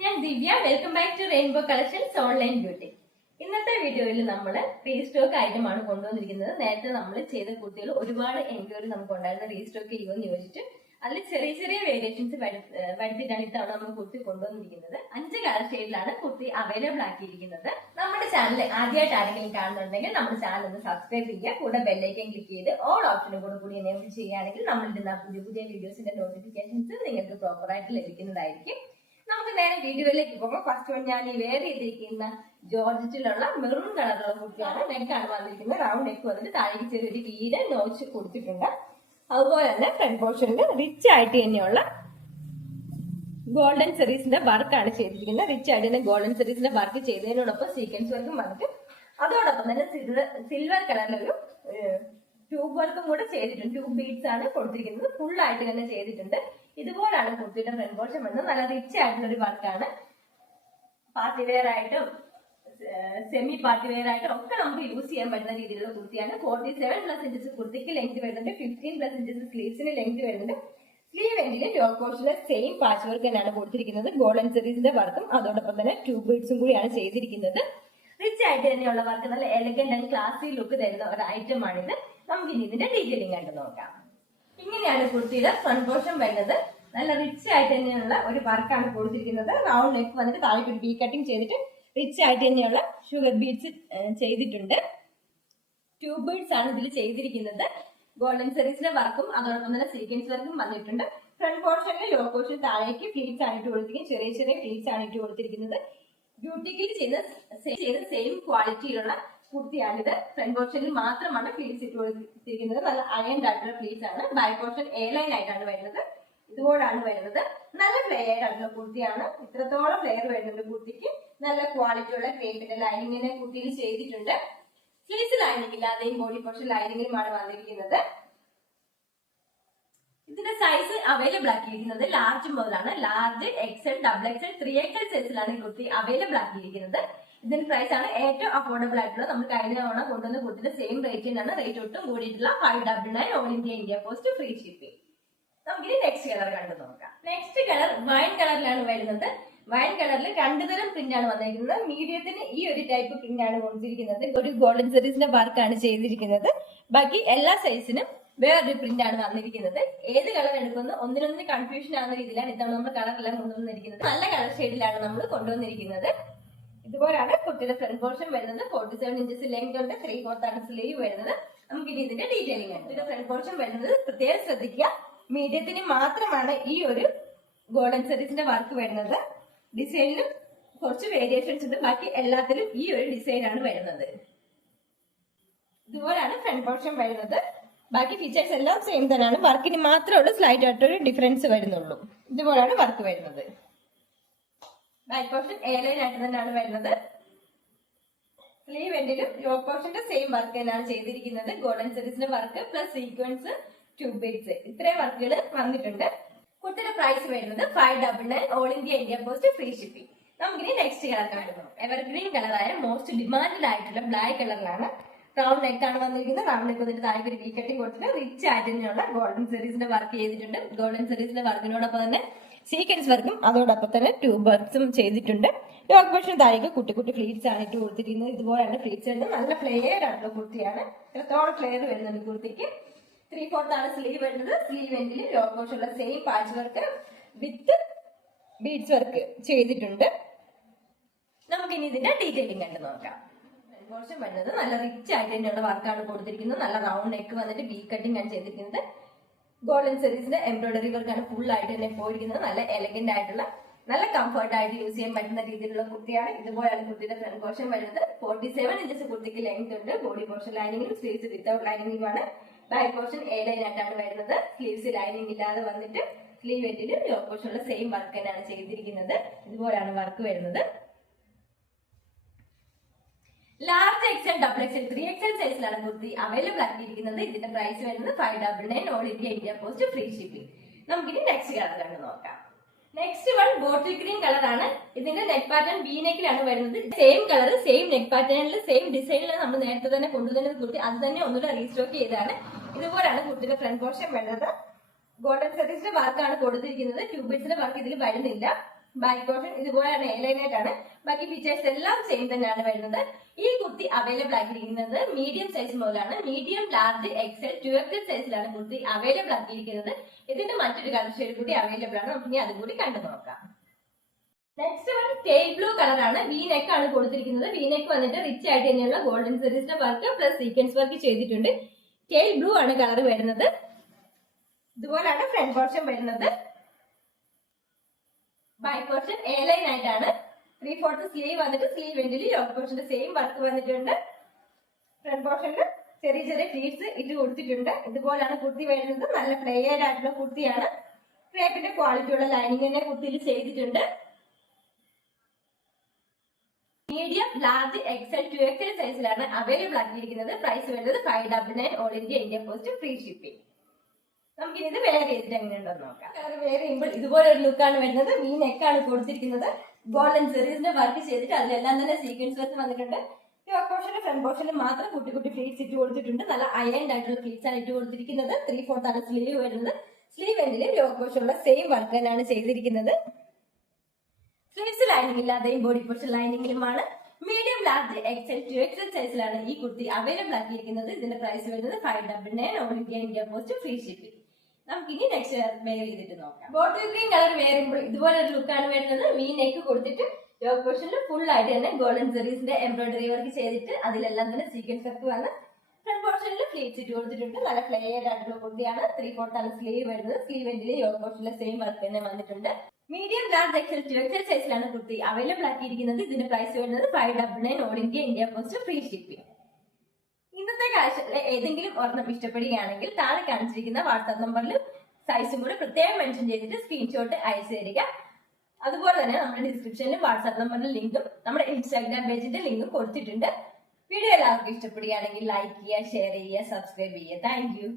ഞാൻ Divya. Welcome back to Rainbow Collections online beauty. ഇന്നത്തെ വീഡിയോയിൽ നമ്മൾ റീസ്റ്റോക്ക് ഐറ്റമാണ് കൊണ്ടുവന്നിരിക്കുന്നത്. നേരത്തെ നമ്മൾ ചെയ്ത കുർത്തികൾ ഒരുപാട് എൻക്വയറി നമുക്ക് ഉണ്ടായിരുന്ന റീസ്റ്റോക്ക് ചെയ്യുമെന്ന് ചോദിച്ചിട്ട് അതിൽ ചെറിയ ചെറിയ വേരിയേഷൻസ് വരുത്തിയിട്ടാണ് ഇത്തവണ നമ്മൾ കുർത്തി കൊണ്ടുവന്നിരിക്കുന്നത്. 5 കളർ ഷെയ്ഡിലാണ് കുർത്തി അവൈലബിൾ ആക്കിയിരിക്കുന്നത്. നമ്മുടെ ചാനൽ ആദ്യമായിട്ട് ആരെങ്കിലും കാണുന്നുണ്ടെങ്കിൽ നമ്മുടെ ചാനൽ ഒന്ന് സബ്സ്ക്രൈബ് ചെയ്യുക. കൂടെ ബെല്ലൈക്കൻ ക്ലിക്ക് ചെയ്ത് ഓൾ ഓപ്ഷനും കൂടി എനേബിൾ ചെയ്യുകയാണെങ്കിൽ നമ്മളിടുന്ന പുതിയ പുതിയ വീഡിയോസിന്റെ നോട്ടിഫിക്കേഷൻസ് നിങ്ങൾക്ക് പ്രോപ്പറായിട്ട് ലഭിക്കുന്നതായിരിക്കും. നമുക്ക് നേരെ വീഡിയോയിലേക്ക് പോകാം. ഫസ്റ്റ് വൺ ഞാൻ ഈ വെയർ ചെയ്തിരിക്കുന്ന ജോർജറ്റിലുള്ള മെറൂൺ കളറുള്ള കുർത്തിയാണ്. നെക്കാണ് വന്നിരിക്കുന്നത്. റൗണ്ട് നെക്ക് വന്നിട്ട് താഴേക്ക് ചെറിയൊരു വീട് നോച്ച് കൊടുത്തിട്ടുണ്ട്. അതുപോലെ തന്നെ ഫ്രണ്ട് പോർഷനിൽ റിച്ച് ആയിട്ട് തന്നെയുള്ള ഗോൾഡൻ സെറീസിന്റെ വർക്കാണ് ചെയ്തിരിക്കുന്നത്. റിച്ച് ആയിട്ട് തന്നെ ഗോൾഡൻ സെറീസിന്റെ വർക്ക് ചെയ്തതിനോടൊപ്പം സീക്വൻസ് വർക്കും വന്നിട്ട് അതോടൊപ്പം തന്നെ സിൽവർ കളറിലൊരു ട്യൂബ് വർക്കും കൂടെ ചെയ്തിട്ടുണ്ട്. ട്യൂബ് ബീഡ്സ് ആണ് കൊടുത്തിരിക്കുന്നത്. ഫുൾ ആയിട്ട് തന്നെ ചെയ്തിട്ടുണ്ട്. ഇതുപോലാണ് കുർത്തിയുടെ ഫ്രണ്ട് പോർഷൻ വരുന്നത്. നല്ല റിച്ച് ആയിട്ടുള്ള ഒരു വർക്കാണ്. പാർട്ടി വെയർ ആയിട്ടും സെമി പാർട്ടി വെയർ ആയിട്ടും ഒക്കെ നമുക്ക് യൂസ് ചെയ്യാൻ പറ്റുന്ന രീതിയിലുള്ള കുർത്തിയാണ്. 47+ ഇഞ്ചസ് കുർത്തിക്ക് ലെങ്ത് വരുന്നുണ്ട്. 15+ ഇഞ്ചസ് സ്ലീവ്സിന് ലെങ്ത് വരുന്നുണ്ട്. സ്ലീവ് എൻഡിന് ടോപ്പ് പോർഷനിലെ സെയിം പാച്ച് വർക്ക് തന്നെയാണ് കൊടുത്തിരിക്കുന്നത്. ഗോൾഡൻ സെറീസിന്റെ വർക്കും അതോടൊപ്പം തന്നെ ട്യൂബ് ബീഡ്സും കൂടിയാണ് ചെയ്തിരിക്കുന്നത്. റിച്ച് ആയിട്ട് തന്നെയുള്ള വർക്ക്, നല്ല എലഗന്റ് ആൻഡ് ക്ലാസി ലുക്ക് തരുന്ന ഒരു ഐറ്റം ആണിത്. നമുക്ക് ഇനി ഇതിന്റെ ഡീറ്റെയിലിംഗ് ആയിട്ട് നോക്കാം. ഇങ്ങനെയാണ് കുർത്തിയുടെ ഫ്രണ്ട് പോർഷൻ വരുന്നത്. നല്ല റിച്ച് ആയിട്ട് തന്നെയുള്ള ഒരു വർക്കാണ് കൊടുത്തിരിക്കുന്നത്. റൗണ്ട് നെക്ക് വന്നിട്ട് താഴേക്ക് ഒരു ബീ കട്ടിങ് ചെയ്തിട്ട് റിച്ച് ആയിട്ട് തന്നെയുള്ള ഷുഗർ ബീഡ്സ് ചെയ്തിട്ടുണ്ട്. ട്യൂബ് ബീഡ്സ് ആണ് ഇതിൽ ചെയ്തിരിക്കുന്നത്. ഗോൾഡൻ സെറീസിന്റെ വർക്കും അതോടൊപ്പം തന്നെ സീക്വൻസ് വർക്കും വന്നിട്ടുണ്ട്. ഫ്രണ്ട് പോർഷനിൽ ലോ പോർഷൻ താഴേക്ക് ഫ്ലീറ്റ്സ് ആണ് ഇട്ട് കൊടുത്തിരിക്കുന്നത്. ചെറിയ ചെറിയ ഫ്ലീറ്റ്സ് ആണ് ഇട്ട് കൊടുത്തിരിക്കുന്നത്. ബ്യൂട്ടിക്കിൽ ചെയ്ത സെയിം ക്വാളിറ്റിയിലുള്ള കുർത്തിയാണിത്. ഫ്രണ്ട് പോർഷനിൽ മാത്രമാണ് ഫ്ലീറ്റ്സ് ഇട്ട് കൊടുത്തിരിക്കുന്നത്. നല്ല അയൺഡ് ആയിട്ടുള്ള ഫ്ലീറ്റ്സ് ആണ്. ബാക്ക് പോർഷൻ എ ലൈൻ ആയിട്ടാണ് വരുന്നത്. ഇതുപോലാണ് വരുന്നത്. നല്ല ഫ്ലെയർ ആയിട്ടുള്ള കുർത്തിയാണ്. ഇത്രത്തോളം ഫ്ലെയർ വരുന്നുണ്ട് കുർത്തിക്ക്. നല്ല ക്വാളിറ്റിയുള്ള ക്രേപ്പിന്റെ ലൈനിങ്ങിനെ കുർത്തിയിൽ ചെയ്തിട്ടുണ്ട്. സ്ലീവ്സ് ലൈനിങ് ഇല്ലാതെയും ബോഡി പോർഷൻ ലൈനിങ്ങിലുമാണ് വന്നിരിക്കുന്നത്. ഇതിന്റെ സൈസ് അവൈലബിൾ ആക്കിയിരിക്കുന്നത് ലാർജ് മുതലാണ്. ലാർജ്, XL, XXL, 3XL സൈസിലാണ് ഈ കുർത്തി അവൈലബിൾ ആക്കിയിരിക്കുന്നത്. ഇതിന്റെ പ്രൈസ് ആണ് ഏറ്റവും അഫോർഡബിൾ ആയിട്ടുള്ള. നമ്മൾ കഴിഞ്ഞ തവണ കൊണ്ടുവന്ന കുർത്തിയുടെ സെയിം റേറ്റ് തന്നെയാണ്. റേറ്റ് ഒട്ടും കൂടിയിട്ടുള്ള 599 all India post free shipping. നമുക്കിനി നെക്സ്റ്റ് കളർ കണ്ടു നോക്കാം. നെക്സ്റ്റ് കളർ വൈൻ കളറിലാണ് വരുന്നത്. വൈൻ കളറിൽ 2 തരം പ്രിന്റ് ആണ് വന്നിരിക്കുന്നത്. മീഡിയത്തിന് ഈ ഒരു ടൈപ്പ് പ്രിന്റ് ആണ് കൊടുത്തിരിക്കുന്നത്. ഒരു ഗോൾഡൻ സെറീസിന്റെ വർക്കാണ് ചെയ്തിരിക്കുന്നത്. ബാക്കി എല്ലാ സൈസിനും വേറൊരു പ്രിന്റ് ആണ് വന്നിരിക്കുന്നത്. ഏത് കളർ എടുക്കുന്നു ഒന്നിനൊന്ന് കൺഫ്യൂഷൻ ആവുന്ന രീതിയിലാണ് ഇത്തവണ നമ്മൾ കളറെല്ലാം കൊണ്ടുവന്നിരിക്കുന്നത്. നല്ല കളർ ഷെയ്ഡിലാണ് നമ്മൾ കൊണ്ടുവന്നിരിക്കുന്നത്. ഇതുപോലാണ് കുട്ടിയുടെ ഫ്രണ്ട് പോർഷൻ വരുന്നത്. 47 ഇഞ്ചസ് ലെങ്ത് ഉണ്ട്. 3/4 ആണ് സ്ലീവ് വരുന്നത്. നമുക്കിനി ഇതിന്റെ ഡീറ്റെയിലിംഗ് ആണ്. കുട്ടിയുടെ ഫ്രണ്ട് പോർഷൻ വരുന്നത് പ്രത്യേകം ശ്രദ്ധിക്കുക. മീഡിയത്തിന് മാത്രമാണ് ഈ ഒരു ഗോൾഡൻ സെറീസിന്റെ വർക്ക് വരുന്നത്. ഡിസൈനിലും കുറച്ച് വേരിയേഷൻസ് ഉണ്ട്. ബാക്കി എല്ലാത്തിലും ഈ ഒരു ഡിസൈൻ ആണ് വരുന്നത്. ഇതുപോലാണ് ഫ്രണ്ട് പോർഷൻ വരുന്നത്. ബാക്കി ഫീച്ചേഴ്സ് എല്ലാം സെയിം തന്നെയാണ്. വർക്കിന് മാത്രമുള്ള സ്ലൈറ്റ് ആയിട്ടൊരു ഡിഫറൻസ് വരുന്നുള്ളൂ. ഇതുപോലാണ് വർക്ക് വരുന്നത്. ബാക്ക് പോർഷൻ എ ലൈൻ ആയിട്ട് തന്നെയാണ് വരുന്നത്. സ്ലീവ് എൻഡിലും യോക്ക് പോർഷന്റെ സെയിം വർക്ക് തന്നെയാണ് ചെയ്തിരിക്കുന്നത്. ഗോൾഡൻ സെറീസിന്റെ work plus sequence, tube beads, ഇത്രയും വർക്കുകൾ വന്നിട്ടുണ്ട്. കുർത്തിയുടെ പ്രൈസ് വരുന്നത് 599 all India post free shipping. നമുക്കിനി നെക്സ്റ്റ് കളർ കാണുന്നു. എവർഗ്രീൻ കളറായ മോസ്റ്റ് ഡിമാൻഡഡ് ആയിട്ടുള്ള ബ്ലാക്ക് കളറിലാണ്. റൗണ്ട് നെക്ക് ആണ് വന്നിരിക്കുന്നത്. റൗണ്ട് നെക്ക് വന്നിട്ട് താഴെ ഒരു വി കട്ടിങ് കൊടുത്തിട്ട് റിച്ച് ആയിട്ടുള്ള ഗോൾഡൻ സെറീസിന്റെ വർക്ക് ചെയ്തിട്ടുണ്ട്. ഗോൾഡൻ സെറീസിന്റെ വർക്കിനോടൊപ്പം തന്നെ സീക്വൻസ് വർക്കും അതോടൊപ്പം തന്നെ ട്യൂബ് വർക്ക്സും ചെയ്തിട്ടുണ്ട്. യോക്ക് പോർഷൻ താഴേക്ക് കുട്ടി കുട്ടി ഫ്ലീറ്റ്സ് ആണ് ഇട്ട് കൊടുത്തിരിക്കുന്നത്. ഇതുപോലെയാണ് ഫ്ലീറ്റ്സ് വരുന്നത്. നല്ല ഫ്ലെയർ ആയിട്ടുള്ള കുർത്തിയാണ്. എത്രത്തോളം ഫ്ലെയർ വരുന്നുണ്ട് കുർത്തിക്ക്. 3/4 ആണ് സ്ലീവ് വരുന്നത്. സ്ലീവ് എൻഡിൽ യോക്ക് പോർഷനുള്ള same patch work with beads work ചെയ്തിട്ടുണ്ട്. നമുക്കിനി ഇതിന്റെ ഡീറ്റെയിലിംഗ് കണ്ടു നോക്കാം. പോർഷൻ വരുന്നത് നല്ല റിച്ച് ആയിട്ട് തന്നെയുള്ള വർക്കാണ് കൊടുത്തിരിക്കുന്നത്. നല്ല റൗണ്ട് നെക്ക് വന്നിട്ട് ബീ കട്ടിംഗ് ആണ് ചെയ്തിരിക്കുന്നത്. ഗോൾഡൻ സെറീസിന്റെ എംബ്രോയിഡറി വർക്കാണ് ഫുൾ ആയിട്ട് തന്നെ പോയിരിക്കുന്നത്. നല്ല എലഗന്റ് ആയിട്ടുള്ള, നല്ല കംഫർട്ട് ആയിട്ട് യൂസ് ചെയ്യാൻ പറ്റുന്ന രീതിയിലുള്ള കുർത്തിയാണ്. ഇതുപോലെയാണ് കുർത്തിയുടെ ഫ്രണ്ട് പോർഷൻ വരുന്നത്. 47 ഇഞ്ചസ് കുർത്തിക്ക് ലെങ്ത് ഉണ്ട്. ബോഡി പോർഷൻ ലൈനിങ്ങും സ്ലീവ്സ് വിത്തൗട്ട് ലൈനിങ്ങുമാണ്. ബാക്ക് പോർഷൻ എ ലൈൻ ആയിട്ടാണ് വരുന്നത്. സ്ലീവ്സ് ലൈനിങ് ഇല്ലാതെ വന്നിട്ട് സ്ലീവ് എൻഡിലും യോക്ക് പോർഷനുള്ള സെയിം വർക്ക് തന്നെയാണ് ചെയ്തിരിക്കുന്നത്. ഇതുപോലെയാണ് വർക്ക് വരുന്നത്. ലാർജ്, XL, XXL, 3XL സൈസിലാണ് കുർത്തി അവൈലബിൾ ആക്കിയിരിക്കുന്നത്. ഇതിന്റെ പ്രൈസ് വരുന്നത് 599 all India post free shipping. നമുക്കിനി നെക്സ്റ്റ് കളർ കണ്ടു നോക്കാം. നെക്സ്റ്റ് വൺ ബോട്ടിൽ ഗ്രീൻ കളറാണ്. ഇതിന്റെ നെക്ക് പാറ്റേൺ വി നെക്കിലാണ് വരുന്നത്. സെയിം കളർ, സെയിം നെക്ക് പാറ്റേണിൽ, സെയിം ഡിസൈനിൽ നമ്മൾ നേരത്തെ തന്നെ കൊണ്ടുവരുന്ന കുർത്തി അത് തന്നെ ഒന്നുകൂടെ റീസ്റ്റോക്ക് ചെയ്താണ്. ഇതുപോലാണ് കുർത്തിയുടെ ഫ്രണ്ട് പോർഷൻ വരുന്നത്. ഗോൾഡൻ സെറീസിന്റെ വർക്കാണ് കൊടുത്തിരിക്കുന്നത്. ട്യൂബ് ബീഡ്സിന്റെ വർക്ക് ഇതിൽ വരുന്നില്ല. ബാക്ക് പോർഷൻ ഇതുപോലെയാണ് എ ലൈൻ ആയിട്ടാണ്. ബാക്കി ഫീച്ചേഴ്സ് എല്ലാം സെയിം തന്നെയാണ് വരുന്നത്. ഈ കുർത്തി അവൈലബിൾ ആക്കിയിരിക്കുന്നത് മീഡിയം സൈസ് മുതലാണ്. മീഡിയം, ലാർജ്, എക്സൽ, 2XL സൈസിലാണ് കുർത്തി അവൈലബിൾ ആക്കിയിരിക്കുന്നത്. ഇതിന്റെ മറ്റൊരു കളർ ഷെയ്ഡ് കൂടി അവൈലബിൾ ആണ്. നമുക്ക് ഇനി അതും കൂടി കണ്ടു നോക്കാം. നെക്സ്റ്റ് വൺ ടെയിൽ ബ്ലൂ കളറാണ്. വി നെക്ക് ആണ് കൊടുത്തിരിക്കുന്നത്. വി നെക്ക് വന്നിട്ട് റിച്ച് ആയിട്ട് തന്നെയുള്ള ഗോൾഡൻ സെറീസിന്റെ വർക്ക് പ്ലസ് സീക്വൻസ് വർക്ക് ചെയ്തിട്ടുണ്ട്. ടെയിൽ ബ്ലൂ ആണ് കളർ വരുന്നത്. ഇതുപോലാണ് ഫ്രണ്ട് പോർഷൻ വരുന്നത്. ബാക്ക് പോർഷൻ എ ലൈൻ ആയിട്ടാണ്. 3/4 സ്ലീവ് വന്നിട്ട് സ്ലീവ് എൻഡിൽ യോക്ക് പോർഷന്റെ സെയിം വർക്ക് വന്നിട്ടുണ്ട്. ഫ്രണ്ട് പോർഷനിൽ ചെറിയ ചെറിയ ഫ്ലീറ്റ്സ് ഇട്ട് കൊടുത്തിട്ടുണ്ട്. ഇതുപോലാണ് കുർത്തി വരുന്നത്. നല്ല ഫ്ലെയർഡ് ആയിട്ടുള്ള കുർത്തിയാണ്. ക്രേപ്പിന്റെ ക്വാളിറ്റി ഉള്ള ലൈനിങ് തന്നെ കുർത്തിയിൽ ചെയ്തിട്ടുണ്ട്. മീഡിയം, ലാർജ്, എക്സൽ, 2XL സൈസിലാണ് അവൈലബിൾ ആക്കിയിരിക്കുന്നത്. പ്രൈസ് വരുന്നത് 599 all India post free shipping. നമുക്കിനി ഇത് വെയർ ചെയ്തിട്ട് എങ്ങനെയുണ്ടെന്ന് നോക്കാം. കളർ വെയർ ചെയ്യുമ്പോൾ ഇതുപോലെ ഒരു ലുക്കാണ് വരുന്നത്. വി നെക്കാണ് കൊടുത്തിരിക്കുന്നത്. ഗോൾഡൻ സെറീസിന്റെ വർക്ക് ചെയ്തിട്ട് അതിലെല്ലാം തന്നെ സീക്വൻസ് വർക്ക് വന്നിട്ടുണ്ട്. യോക്ക് പോർഷന്റെ ഫ്രണ്ട് പോർഷനിൽ മാത്രം കുട്ടി കുട്ടി ഫ്ലീറ്റ്സ് ഇട്ട് കൊടുത്തിട്ടുണ്ട്. നല്ല അയൺഡ് ആയിട്ടുള്ള ഫ്ലീറ്റ്സ് ആണ് ഇട്ട് കൊടുത്തിരിക്കുന്നത്. 3/4 ആണ് സ്ലീവ് വരുന്നത്. സ്ലീവ് എൻഡിൽ യോക്ക് പോർഷനുള്ള സെയിം വർക്ക് തന്നെയാണ് ചെയ്തിരിക്കുന്നത്. സ്ലീവ്സ് ലൈനിങ് ഇല്ലാതെയും ബോഡി പോർഷൻ ലൈനിങ്ങിലുമാണ്. മീഡിയം, ലാർജ്, എക്സൽ, 2XL സൈസിലാണ് ഈ കുർത്തി അവൈലബിൾ ആക്കിയിരിക്കുന്നത്. ഇതിന്റെ പ്രൈസ് വരുന്നത് 599 all India post free shipping. നമുക്കിനി നെക്സ്റ്റ് വെയർ ചെയ്തിട്ട് നോക്കാം. ബോട്ടിൽ ഗ്രീൻ കളർ വെയർ ചെയ്യുമ്പോൾ ഇതുപോലെ ഒരു ലുക്കാണ് വരുന്നത്. വി നെക്ക് കൊടുത്തിട്ട് യോക്ക് പോർഷനിൽ ഫുൾ ആയിട്ട് തന്നെ ഗോൾഡൻ സെറീസിന്റെ എംബ്രോയിഡറി വർക്ക് ചെയ്തിട്ട് അതിലെല്ലാം തന്നെ സീക്വൻസ് വർക്ക് വന്ന് ഫ്രണ്ട് പോർഷനിൽ ഫ്ലീറ്റ്സ് ഇട്ട് കൊടുത്തിട്ടുണ്ട്. നല്ല ഫ്ലെയർഡ് ആയിട്ടുള്ള കുർത്തിയാണ്. 3/4 ആണ് സ്ലീവ് വരുന്നത്. സ്ലീവ് എൻഡിൽ യോക്ക് പോർഷനിലെ സെയിം വർക്ക് തന്നെ വന്നിട്ടുണ്ട്. മീഡിയം, ലാർജ്, എക്സൽ, 2XL സൈസിലാണ് കുർത്തി അവൈലബിൾ ആക്കിയിരിക്കുന്നത്. ഇതിന്റെ പ്രൈസ് വരുന്നത് 599 all India post free shipping. ഇന്നത്തെ കാഴ്ചയിൽ ഏതെങ്കിലും ഒരെണ്ണം ഇഷ്ടപ്പെടുകയാണെങ്കിൽ താഴെ കാണിച്ചിരിക്കുന്ന വാട്സാപ്പ് നമ്പറിൽ സൈസും കൂടെ പ്രത്യേകം മെൻഷൻ ചെയ്തിട്ട് സ്ക്രീൻഷോട്ട് അയച്ചു തരിക. അതുപോലെ തന്നെ നമ്മുടെ ഡിസ്ക്രിപ്ഷനിൽ വാട്സാപ്പ് നമ്പറിന്റെ ലിങ്കും നമ്മുടെ ഇൻസ്റ്റാഗ്രാം പേജിന്റെ ലിങ്കും കൊടുത്തിട്ടുണ്ട്. വീഡിയോ എല്ലാവർക്കും ഇഷ്ടപ്പെടുകയാണെങ്കിൽ ലൈക്ക് ചെയ്യുക, ഷെയർ ചെയ്യുക, സബ്സ്ക്രൈബ് ചെയ്യുക. Thank you.